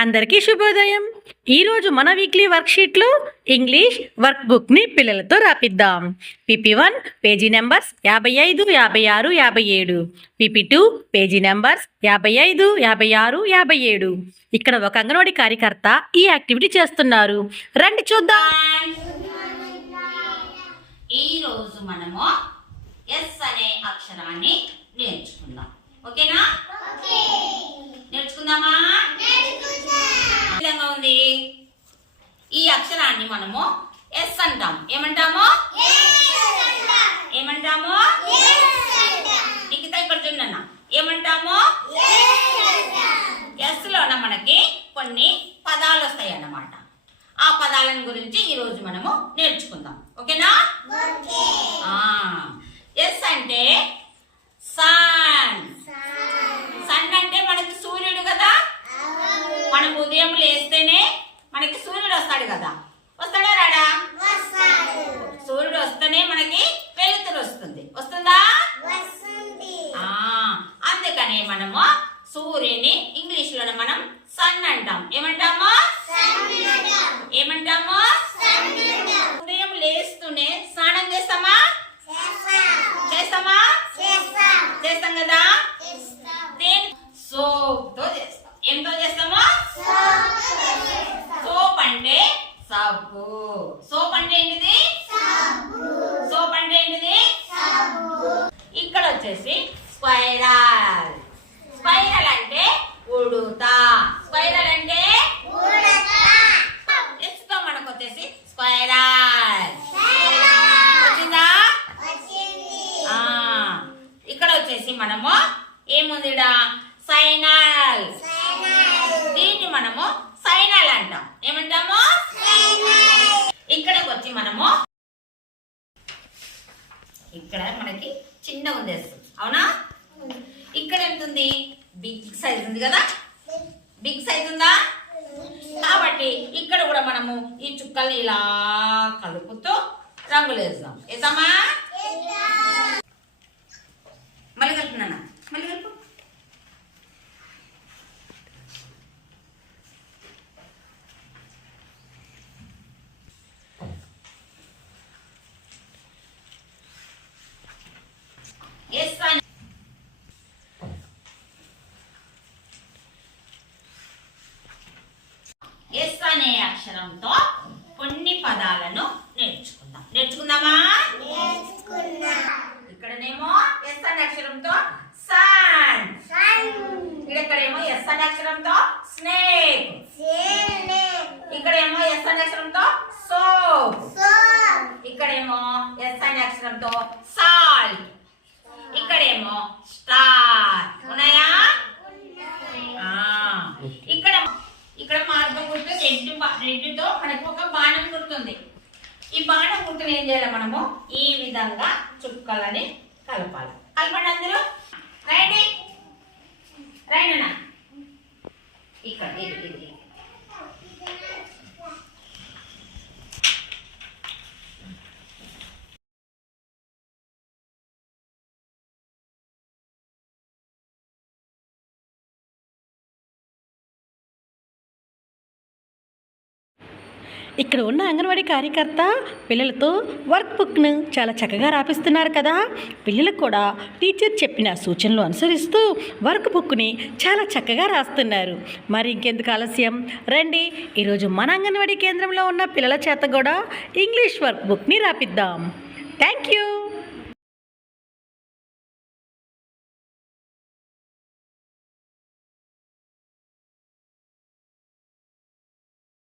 అందరికీ శుభోదయం. ఈరోజు మన వీక్లీ వర్క్షీట్లో ఇంగ్లీష్ వర్క్ బుక్ని పిల్లలతో రాపిద్దాం. పిపి వన్ పేజీ నెంబర్స్ యాభై ఐదు యాభై ఆరు యాభై ఏడు. పిపి టూ పేజీ నెంబర్స్ యాభై ఐదు యాభై ఆరు యాభై ఏడు. ఇక్కడ ఒక అంగన్వాడీ కార్యకర్త ఈ యాక్టివిటీ చేస్తున్నారు. రండి చూద్దాం. ఈరోజు మనము ఎస్ అనే అక్షరాన్ని నేర్చుకుందాం ఓకేనా నేర్చుకుందామా ఏ విధంగా ఉంది ఈ అక్షరాన్ని మనము ఎస్ అంటాం. ఏమంటాము? ఏమంటాము? నిఖిత ఇక్కడ చూడన్న ఏమంటాము? ఎస్ లోన మనకి కొన్ని పదాలు వస్తాయి అన్నమాట. ఆ పదాలను గురించి ఈ రోజు మనము నేర్చుకుందాం. ఓకేనా? ఎస్ అంటే సన్ సన్ అంటే మనకి సూర్యుడు కదా మనం ఉదయం లేస్తేనే మనకి సూర్యుడు వస్తాడు కదా వస్తాడా రాడా సూర్యుడు వస్తేనే మనకి వెలుతురు వస్తుంది వస్తుందా ఆ అందుకనే మనము సూర్యుని ఇంగ్లీష్లోనే మనం సన్ అంటాం ఏమంటాము? ఏమంటాము ఉదయం లేస్తూనే స్నానం చేస్తామా? చేస్తామా? చేస్తాం. కదా? దేని? సోప్తో చేస్తాం. ఏంతో చేస్తామా? సోప్ అంటే సబ్బు. సోప్ అంటే ఏంటిది? సోప్ అంటే ఏంటిది? ఇక్కడ వచ్చేసి స్పైరల్ స్పైరల్ అంటే ఉడుత స్పైరల్ అంటే ఎస్తో మనకు వచ్చేసి స్పైరల్ వచ్చిందా ఆ ఇక్కడ వచ్చేసి మనము ఏముందిడ? సైనల్ దీన్ని మనము సైనల్ అంటాం. ఏమంటాము? ఇక్కడికి వచ్చి మనము ఇక్కడ మనకి చిన్న ఉంది. అవునా? ఇక్కడ ఎంత ఉంది? బిగ్ సైజ్ ఉంది కదా? బిగ్ సైజ్ ఉందా? కాబట్టి ఇక్కడ కూడా మనము ఈ చుక్కల్ని ఇలా కలుపుతూ రంగులు వేద్దాం వేద్దామా మళ్ళీ కలుపుతున్నా మళ్ళీ కలుపు ఎస్ అని ఎస్ అనే అక్షరంతో కొన్ని పదాలను నేర్చుకుందాం. నేర్చుకుందామా? ఇక్కడనేమో ఎస్ అనే అక్షరంతో సన్ ఇక్కడేమో ఎస్ అనే అక్షరంతో స్నేక్ ఇక్కడేమో ఎస్ అనే అక్షరంతో సోప్ ఇక్కడేమో ఎస్ అనే అక్షరంతో సాల్ట్ ఇక్కడేమో స్టార్ ఉన్నాయా ఆ, ఇక్కడ ఇక్కడ మార్గం గుర్తు రెడ్ మనకు ఒక బాణం గుర్తుంది ఈ బాణం గుర్తుని ఏం చేయాలి మనము? ఈ విధంగా చుక్కలని కలపాలి. కలపండి అందరూ. రైట్ రైట్ అన్న. ఇక్కడ ఇది ఇది ఇది. ఇక్కడ ఉన్న అంగన్వాడీ కార్యకర్త పిల్లలతో వర్క్ బుక్ను చాలా చక్కగా రాపిస్తున్నారు కదా. పిల్లలకు కూడా టీచర్ చెప్పిన సూచనలు అనుసరిస్తూ వర్క్ బుక్ని చాలా చక్కగా రాస్తున్నారు. మరి ఇంకెందుకు ఆలస్యం? రండి ఈరోజు మన అంగన్వాడీ కేంద్రంలో ఉన్న పిల్లల చేత కూడా ఇంగ్లీష్ వర్క్ బుక్ని రాపిద్దాం. Thank you.